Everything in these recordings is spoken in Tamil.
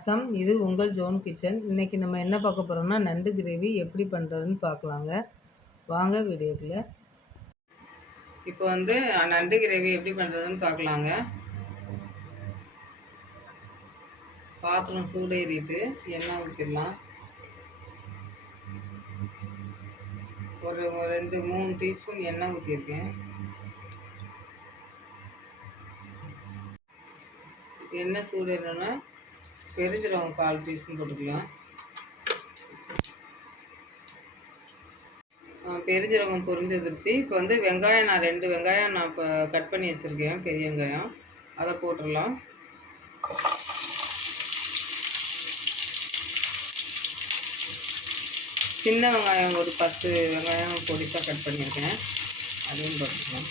வணக்கம். இது உங்கள் ஜோன் கிச்சன். இன்றைக்கி நம்ம என்ன பார்க்க போகிறோம்னா நண்டு கிரேவி எப்படி பண்ணுறதுன்னு பார்க்கலாங்க. வாங்க வீடியோக்குள்ள. இப்போ வந்து நண்டு கிரேவி எப்படி பண்ணுறதுன்னு பார்க்கலாங்க. பாத்திரம் சூடேறிட்டு எண்ணெய் ஊற்றிடலாம் ஒரு ரெண்டு மூணு டீஸ்பூன் எண்ணெய் ஊற்றிருக்கேன் எண்ணெய் சூடேறணுன்னா பெருஞ்சீரகம் கால் டீஸ்பூன் போட்டுக்கலாம். பெருஞ்சீரகம் பொரிஞ்சு வந்துருச்சு. இப்போ வந்து வெங்காயம் நான் ரெண்டு வெங்காயம் நான் இப்போ கட் பண்ணி வச்சுருக்கேன் பெரிய வெங்காயம். அதை போட்டுடலாம். சின்ன வெங்காயம் ஒரு பத்து வெங்காயம் பொடிசாக கட் பண்ணியிருக்கேன். அதையும் போட்டுக்கலாம்.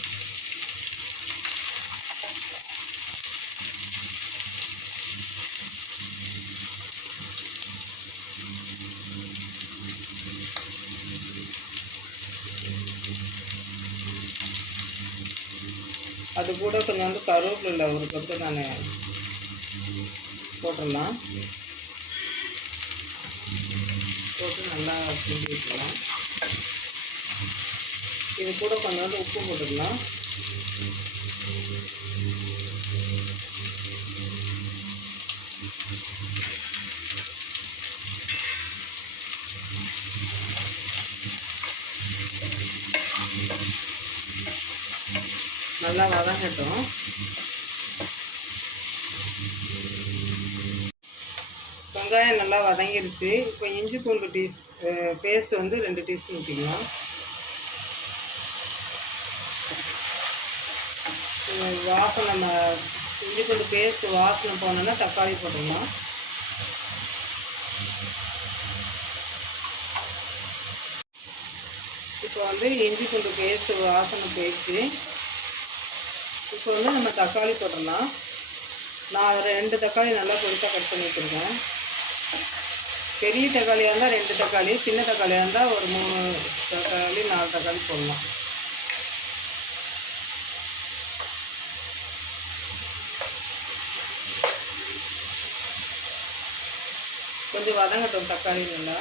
அது கூட கொஞ்சம் வந்து கருவேப்பிலை ஒரு கொத்து நான் போட்டுடலாம். போட்டு நல்லா கிண்டி விட்டுலாம் இது கூட கொஞ்சம் வந்து உப்பு போட்டுக்கலாம். நல்லா வதங்கட்டும். வெங்காயம் நல்லா வதங்கிருச்சு. இப்போ இஞ்சி பூண்டு டீ பேஸ்ட் வந்து ரெண்டு டீஸ்பூன் ஊற்றிக்கலாம் இது வாசனை நம்ம இஞ்சி பூண்டு பேஸ்ட் வாசனை போனோன்னா தக்காளி போட்டுக்கலாம். இப்போ வந்து இஞ்சி பூண்டு பேஸ்ட் வாசனை போயிடுச்சு. இப்போ வந்து நம்ம தக்காளி போட்டுடலாம். நான் ரெண்டு தக்காளி நல்லா பொடிசாக கட் பண்ணி வச்சுருக்கேன். பெரிய தக்காளியாக இருந்தால் ரெண்டு தக்காளி சின்ன தக்காளியாக இருந்தால் ஒரு மூணு தக்காளி நாலு தக்காளி போடலாம். கொஞ்சம் வதங்கட்டும் தக்காளி நல்லா.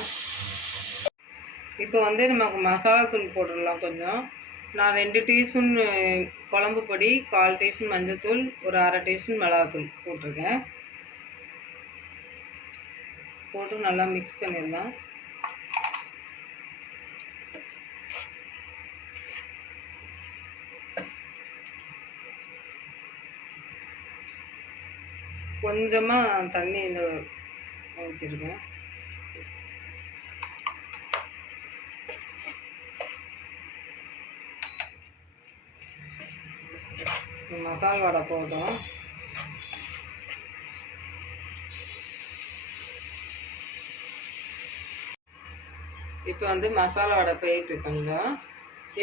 இப்போ வந்து நமக்கு மசாலா தூள் போட்டுடலாம் கொஞ்சம். நான் ரெண்டு டீஸ்பூன் குழம்பு பொடி கால் டீஸ்பூன் மஞ்சள்தூள் ஒரு அரை டீஸ்பூன் மிளகாத்தூள் போட்டிருக்கேன். போட்டு நல்லா மிக்ஸ் பண்ணிடலாம். கொஞ்சமாக தண்ணி இந்த ஊற்றிருக்கேன் மசாலா வடை போட்டோம். இப்போ வந்து மசாலா வடை போயிட்டு கொஞ்சம்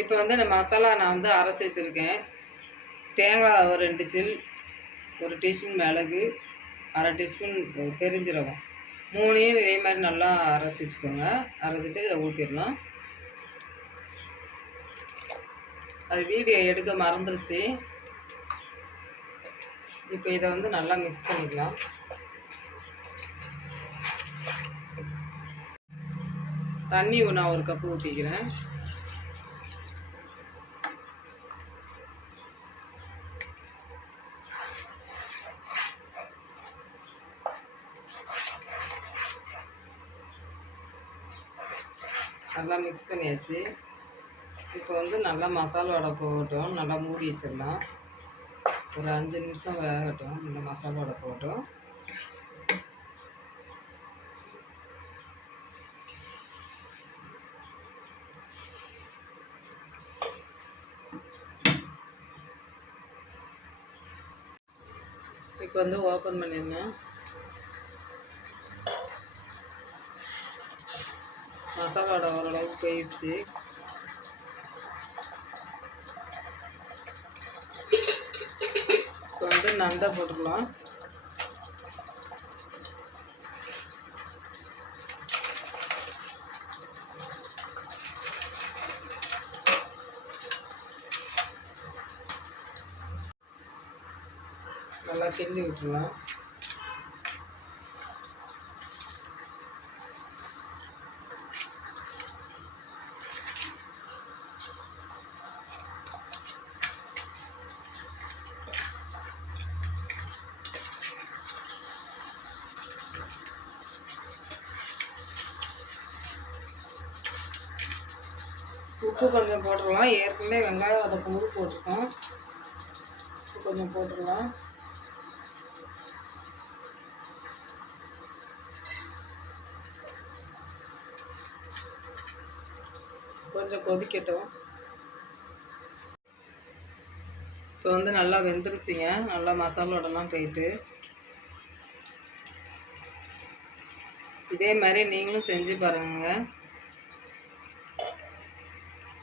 இப்போ வந்து இந்த மசாலா நான் வந்து அரைச்சி வச்சுருக்கேன். தேங்காய் ஒரு ரெண்டு சில் ஒரு டீஸ்பூன் மிளகு அரை டீஸ்பூன் பெருஞ்சீரகம். மூணையும் இதே மாதிரி நல்லா அரைச்சி வச்சுக்கோங்க. அரைச்சிட்டு இதில் ஊற்றிடலாம் அது வீடியோ எடுக்க மறந்துருச்சு. இப்போ இதை வந்து நல்லா மிக்ஸ் பண்ணிக்கலாம். தண்ணி நான் ஒரு கப்பு ஊற்றிக்கிறேன் நல்லா மிக்ஸ் பண்ணியாச்சு. இப்போ வந்து நல்லா மசாலா வடை போகட்டும் நல்லா மூடி வச்சிடலாம். ஒரு அஞ்சு நிமிஷம் வேகட்டும். இந்த மசாலா போட்டோம். இப்போ வந்து ஓப்பன் பண்ணிடணும் மசாலாவோட ஓரளவுக்கு போயிடுச்சு. இப்போ நண்டை போட்டுக்கலாம். நல்லா கிண்டி விட்டுருலாம் உப்பு கொஞ்சம் போட்டுடலாம். ஏற்கனவே வெங்காயம் வதக்கும் போது போட்டிருக்கோம். உப்பு கொஞ்சம் போட்டுடலாம். கொஞ்சம் கொதிக்கட்டும். இப்போ வந்து நல்லா வெந்துருச்சுங்க. நல்லா மசாலோடலாம் போயிட்டு. இதே மாதிரி நீங்களும் செஞ்சு பாருங்க.